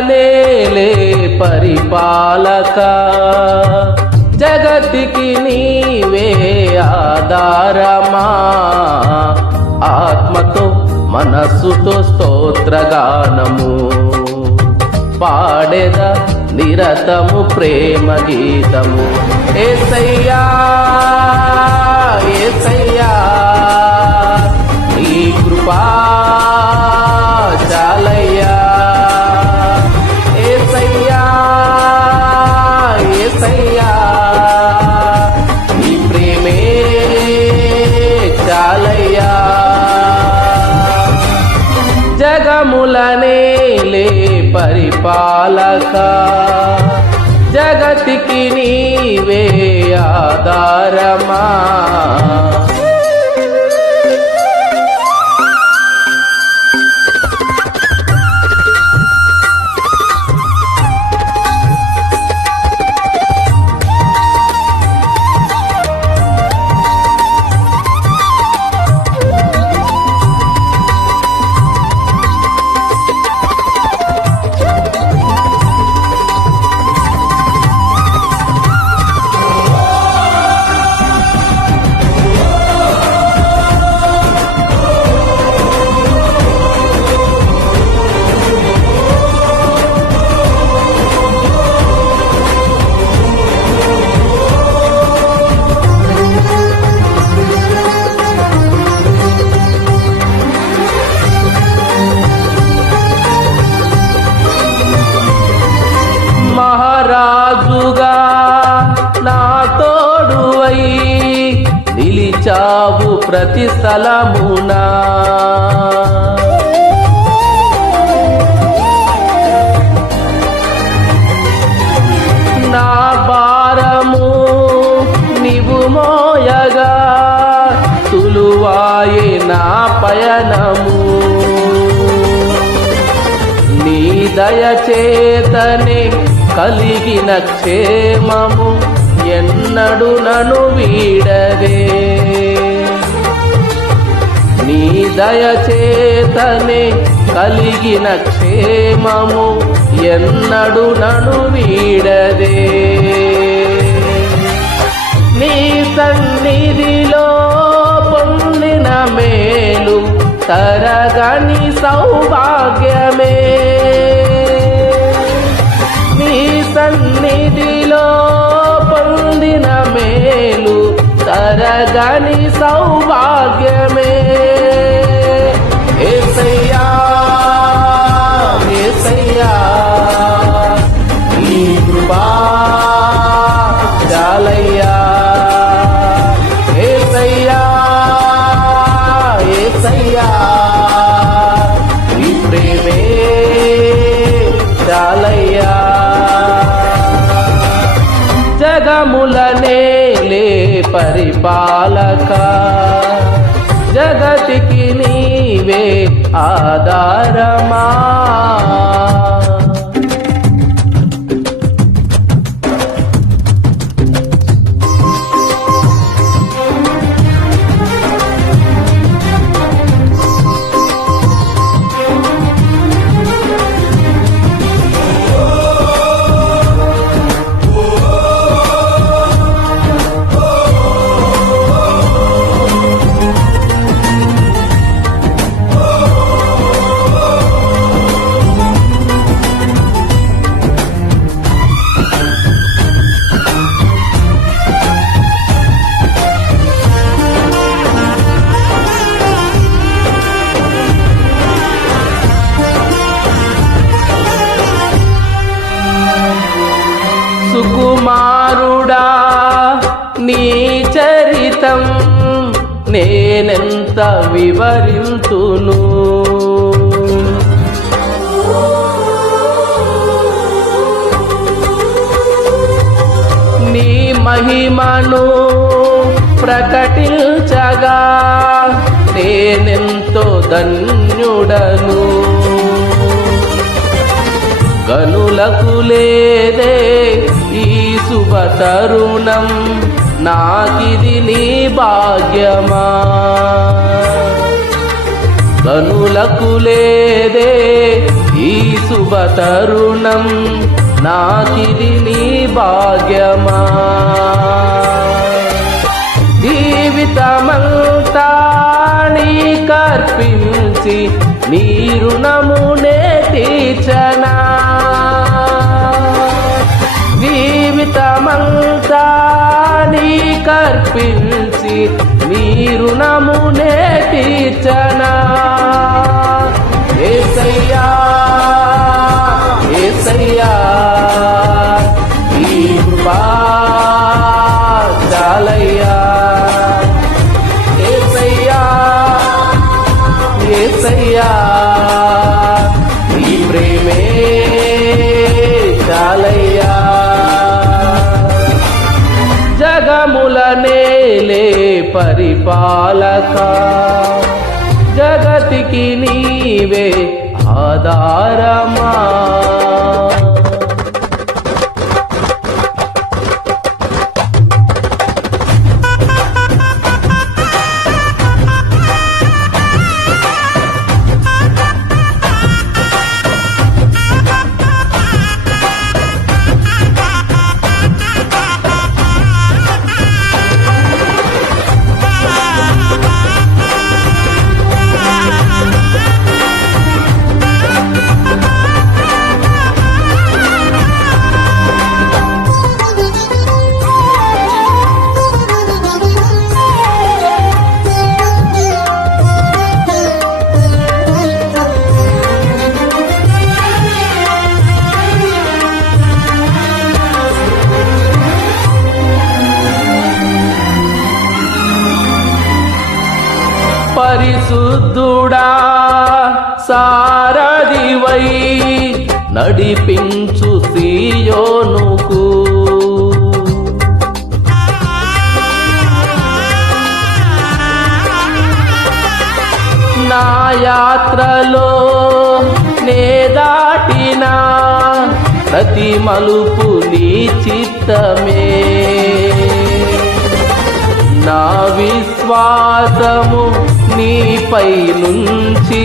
జగములనేలే పరిపాలక. జగతికి నీవే ఆధారమా. ఆత్మతో మనస్సుతో స్తోత్రగానము. పాడెద నిరతము ప్రేమ గీతము. ఏసయ్యా ఏసయ్యా నీ కృపా చాలయ్య. ఆధారమా చావు ప్రతి స్థలమునా. నా భారము నీవు మోయగా తులువాయే నా పయనము. నీ దయచేతనే కలిగిన క్షేమము. ఎన్నడు నను వీడవే నీ దయచేతనే కలిగిన క్షేమము ఎన్నడు నను వీడదే. నీ సన్నిధిలో పొందిన మేలు తరగని సౌభాగ్యమే. నీ సన్నిధి తరగని సౌభాగ్యమే. ఏసయ్యా ఏసయ్యా నీ కృపా చాలయ్యా. ఏసయ్యా ఏసయ్యా నీ ప్రేమే చాలయ్యా. బాలక జగతికి నీవే ఆధారమా? సుకుమారుడా నీ చరితం నేనెంత వివరింతును? నీ మహిమను ప్రకటించగా నేనెంతో ధన్యుడను. గనులకు లేదే శుభ తరుణం నాకిది నీ భాగ్యమా? కనులకు లేదే ఈ శుభ తరుణం నాకిది నీ భాగ్యమా? జీవితమంతా నీ కర్పించి నీ రుణమునే తీర్చనా? జీవితమంతా నీ కర్పించి నీ రుణమునే తీర్చనా ఏసయ్యా ఏసయ్యా ఈ కృపా పరిపాలక జగతికి నీవే ఆధారమా? సారదివై నడిపించు సీయోనుకు. నా యాత్రలో నే దాటినా ప్రతి మలుపు నీ చిత్తమే. నా విశ్వాసము నీపై నుంచి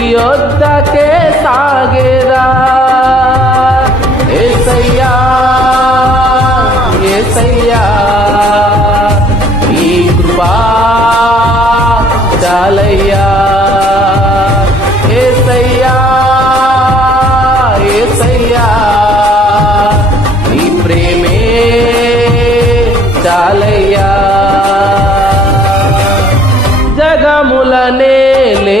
గురి యొద్దకే సాగేదా? ఏసయ్యా ఏసయ్యా ఈ కృపా చాలయ్యా. ఏసయ్యా ఏసయ్యా ఈ ప్రేమే చాలయ్యా. జగములనే లే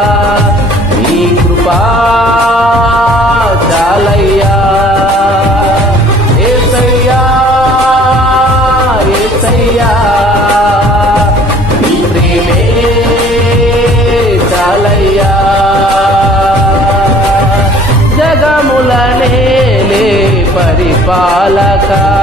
పరిపాలక